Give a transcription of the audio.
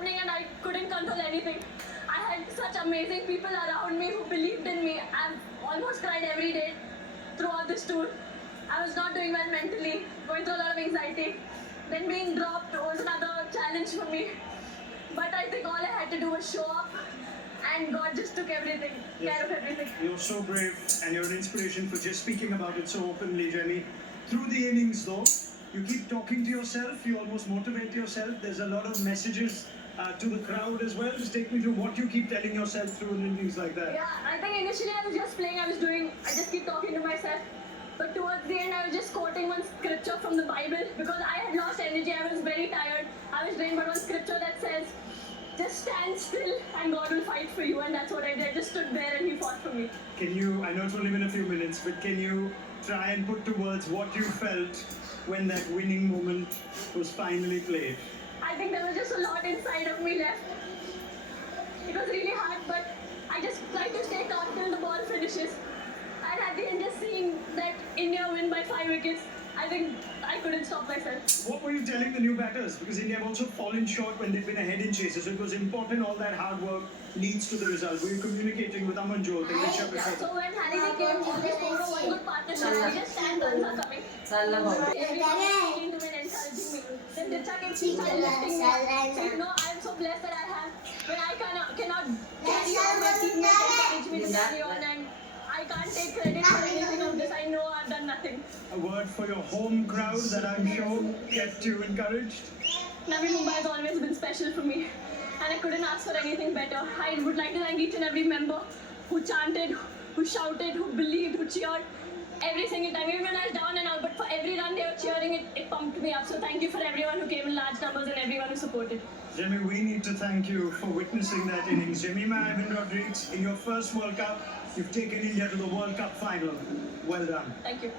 happening and I couldn't control anything. I had such amazing people around me who believed in me. I've almost cried every day throughout this tour. I was not doing well mentally, going through a lot of anxiety. Then being dropped was another challenge for me. But I think all I had to do was show up, and God just took everything, care of everything. You're so brave, and you're an inspiration for just speaking about it so openly, Jenny. Through the innings, though, you keep talking to yourself, you almost motivate yourself. There's a lot of messages to the crowd as well. Just take me through what you keep telling yourself through innings like that. Yeah, I think initially I was just playing, I just keep talking to myself. But towards the end, I was just quoting one scripture from the Bible because I had lost energy, I was very tired, I was drained, but one scripture that says, just stand still and God will fight for you, and that's what I did. I just stood there and He fought for me. Can you, I know it's only been a few minutes, but can you try and put to words what you felt when that winning moment was finally played? I think there was just a lot inside of me left. It was really hard, but I just tried to stay calm till the ball finishes. And at the end, just seeing that India win by 5 wickets, I think I couldn't stop myself. What were you telling the new batters? Because India have also fallen short when they've been ahead in chases. So it was important all that hard work leads to the result. Were you communicating with Amanjot and Rishabh before? So when Harini came, we spoke of one good partnership. We just stand, runs are coming. Everyone was speaking to me and encouraging me. Then Richa came, she started lifting me up. So, you know, I'm so blessed that I have, when I cannot carry on, my teammates encourage me to carry on, and I can't take credit for anything of this. I know I've done nothing. A word for your home crowd that I'm sure kept you encouraged? Navi Mumbai has always been special for me, and I couldn't ask for anything better. I would like to thank each and every member who chanted, who shouted, who believed, who cheered every single time. Even when I was down and out, but for every run they were cheering, it pumped me up. So thank you for everyone who came in large numbers and everyone who supported. Jemmy, we need to thank you for witnessing that innings. Jemima Ivan Rodrigues, in your first World Cup, you've taken India to the World Cup final. Well done. Thank you.